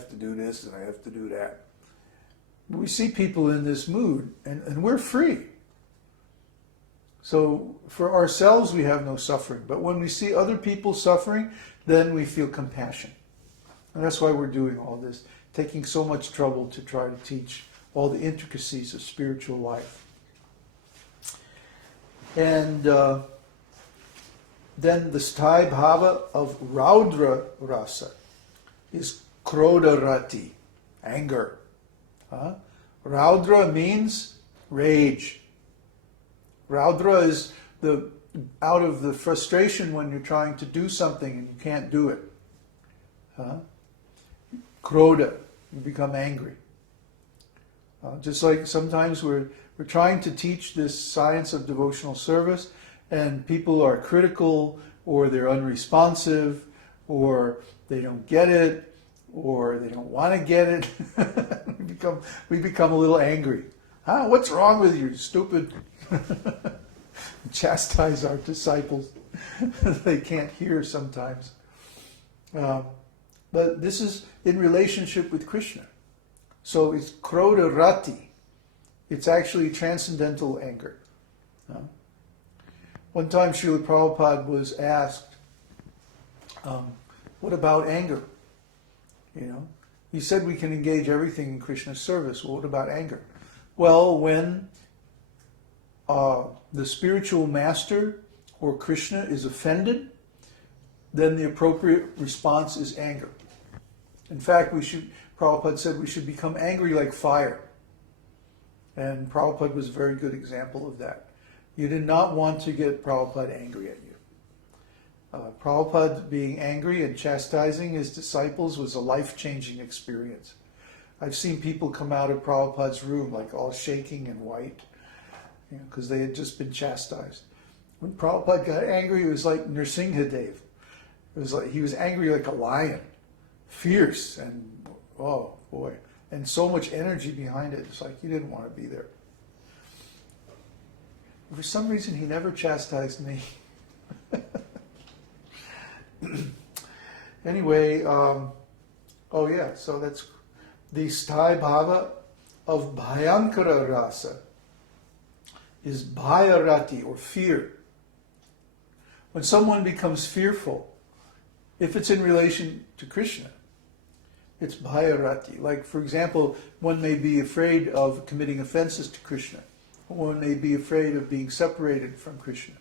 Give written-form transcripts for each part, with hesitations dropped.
have to do this and I have to do that. We see people in this mood, and we're free. So for ourselves, we have no suffering. But when we see other people suffering, then we feel compassion. And that's why we're doing all this, taking so much trouble to try to teach all the intricacies of spiritual life. And then the Sthāyi-bhāva of Raudra-rasa is gauṇa-rati, anger. Raudra means rage. Raudra is out of the frustration when you're trying to do something and you can't do it. Krodha, you become angry. Just like sometimes we're trying to teach this science of devotional service and people are critical or they're unresponsive or they don't get it or they don't want to get it. we become a little angry. What's wrong with you, stupid? Chastise our disciples. They can't hear sometimes. But this is in relationship with Krishna. So it's gauṇa-rati. It's actually transcendental anger. One time Srila Prabhupada was asked, what about anger? He said we can engage everything in Krishna's service. Well, what about anger? Well, when the spiritual master or Krishna is offended, then the appropriate response is anger. In fact, Prabhupada said we should become angry like fire. And Prabhupada was a very good example of that. You did not want to get Prabhupada angry at you. Prabhupada being angry and chastising his disciples was a life-changing experience. I've seen people come out of Prabhupada's room like all shaking and white, because they had just been chastised. When Prabhupada got angry, it was like Nrsimhadev. It was like he was angry like a lion, fierce, and oh boy, and so much energy behind it. It's like you didn't want to be there. For some reason, he never chastised me. Anyway, so that's the Sthāyi-bhāva of Bhayankara-rasa is mukhya-rati, or fear. When someone becomes fearful, if it's in relation to Krishna, it's mukhya-rati. Like, for example, one may be afraid of committing offenses to Krishna. One may be afraid of being separated from Krishna.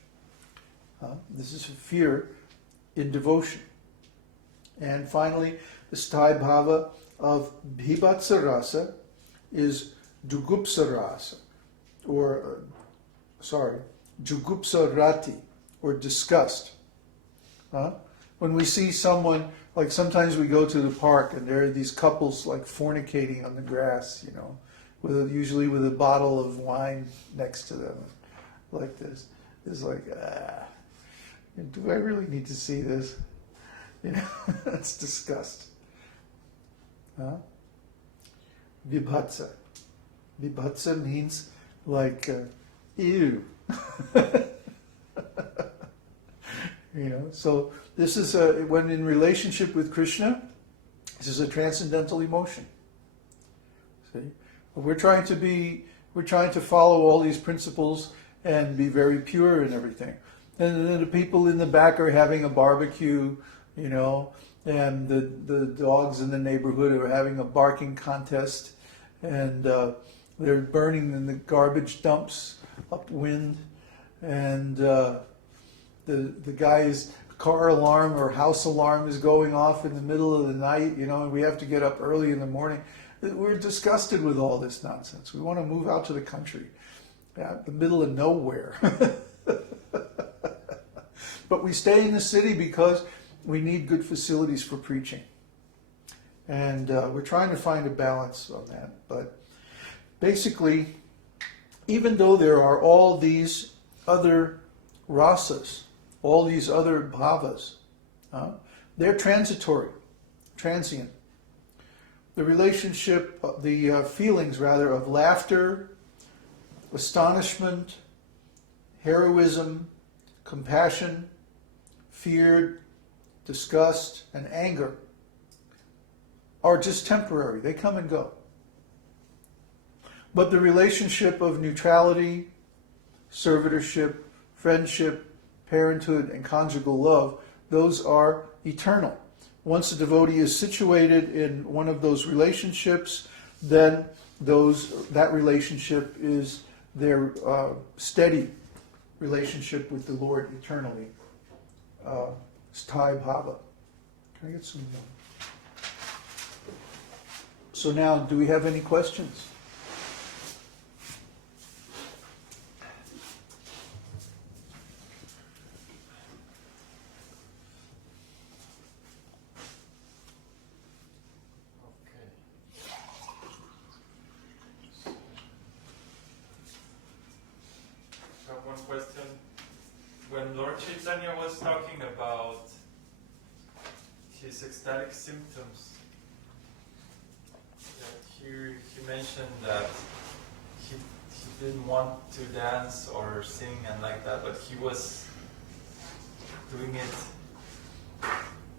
This is fear in devotion. And finally, the Sthāyi-bhāva of bhakti-rasa is jugupsa-rasa, or jugupsa-rati, or disgust. When we see someone, like sometimes we go to the park and there are these couples like fornicating on the grass, usually with a bottle of wine next to them, like this. It's like, do I really need to see this? That's disgust. Vibhatsa. Vibhatsa means like, ew. So this is when in relationship with Krishna, this is a transcendental emotion. See, we're trying to follow all these principles and be very pure and everything. And then the people in the back are having a barbecue, and the dogs in the neighborhood are having a barking contest, and they're burning in the garbage dumps upwind, and the guy's car alarm or house alarm is going off in the middle of the night, and we have to get up early in the morning. We're disgusted with all this nonsense. We want to move out to the country, the middle of nowhere. But we stay in the city because we need good facilities for preaching. And we're trying to find a balance on that. But basically, even though there are all these other rasas, all these other bhavas, they're transitory, transient. The relationship, the feelings rather, of laughter, astonishment, heroism, compassion, fear, disgust, and anger are just temporary. They come and go. But the relationship of neutrality, servitorship, friendship, parenthood, and conjugal love, those are eternal. Once a devotee is situated in one of those relationships, then that relationship is their steady relationship with the Lord eternally. Sthāyi-bhāva. Can I get some more? So now, do we have any questions? Chaitanya was talking about his ecstatic symptoms. He mentioned that he didn't want to dance or sing and like that, but he was doing it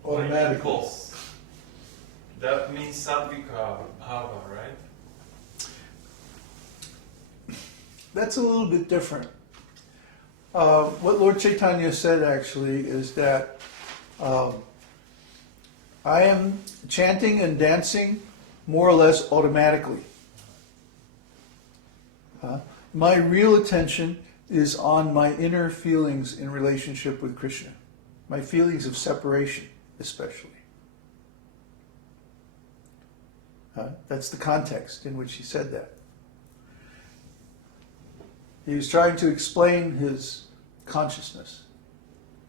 automatically. That means sakhya-bhāva, right? That's a little bit different. What Lord Chaitanya said actually is that I am chanting and dancing more or less automatically. My real attention is on my inner feelings in relationship with Krishna, my feelings of separation especially. That's the context in which he said that. He was trying to explain his consciousness.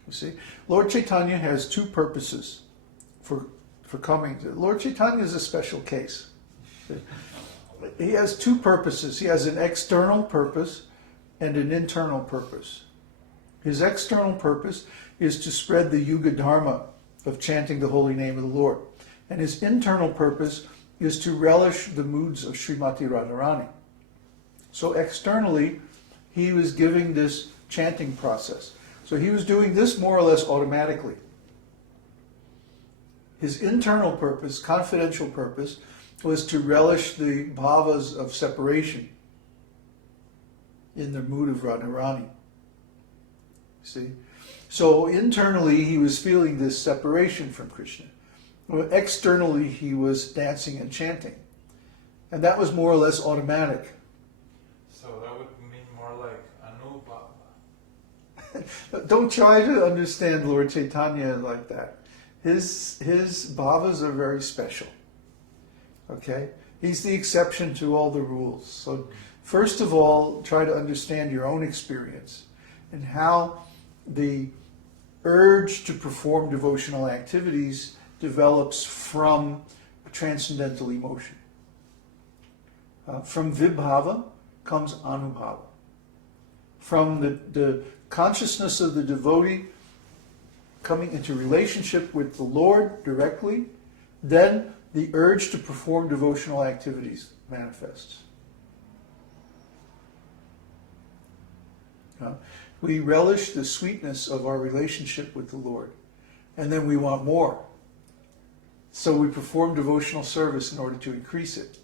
You see, Lord Chaitanya has two purposes for coming to. Lord Chaitanya is a special case. He has two purposes. He has an external purpose and an internal purpose. His external purpose is to spread the Yuga Dharma of chanting the holy name of the Lord. And his internal purpose is to relish the moods of Srimati Radharani. So externally, he was giving this chanting process. So he was doing this more or less automatically. His internal purpose, confidential purpose, was to relish the bhavas of separation in the mood of Radharani. See? So internally he was feeling this separation from Krishna. Externally he was dancing and chanting. And that was more or less automatic. So that would mean more like anubhava. Don't try to understand Lord Chaitanya like that. His bhavas are very special. Okay? He's the exception to all the rules. So first of all, try to understand your own experience and how the urge to perform devotional activities develops from transcendental emotion. From vibhava comes anubhava. From the consciousness of the devotee coming into relationship with the Lord directly, then the urge to perform devotional activities manifests. We relish the sweetness of our relationship with the Lord, and then we want more. So we perform devotional service in order to increase it.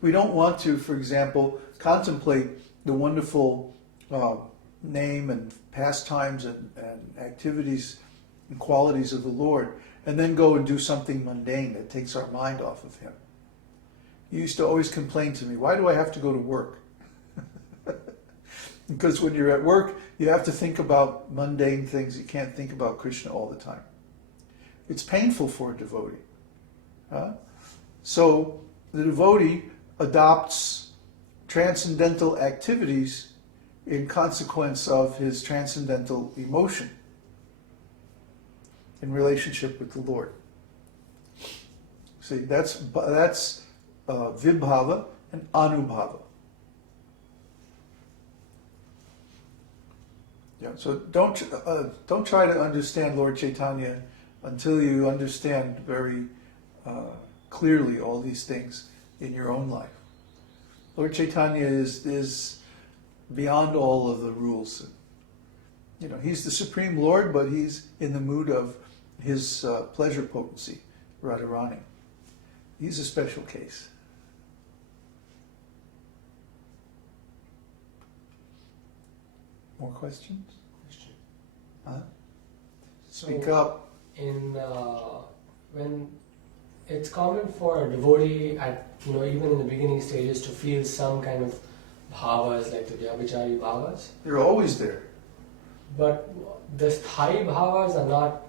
We don't want to, for example, contemplate the wonderful name and pastimes and activities and qualities of the Lord, and then go and do something mundane that takes our mind off of Him. You used to always complain to me, why do I have to go to work? Because when you're at work, you have to think about mundane things. You can't think about Krishna all the time. It's painful for a devotee. So the devotee adopts transcendental activities in consequence of his transcendental emotion in relationship with the Lord. See, that's vibhava and anubhava. Yeah, so don't try to understand Lord Chaitanya until you understand very clearly all these things in your own life. Lord Chaitanya is beyond all of the rules. He's the Supreme Lord, but he's in the mood of his pleasure potency, Radharani. He's a special case. More questions? Huh? Speak up. When it's common for a devotee at even in the beginning stages to feel some kind of bhavas like the vyabhichari bhavas, They're always there. but the Sthāyi-bhāvas are not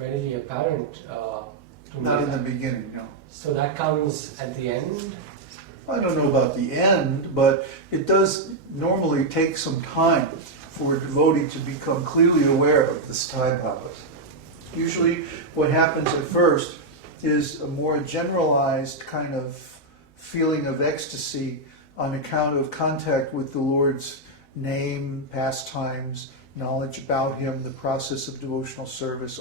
readily apparent to me. Not in the beginning, no. So that comes at the end. I don't know about the end, but it does normally take some time for a devotee to become clearly aware of the Sthāyi-bhāvas. Usually what happens at first is a more generalized kind of feeling of ecstasy on account of contact with the Lord's name, pastimes, knowledge about Him, the process of devotional service,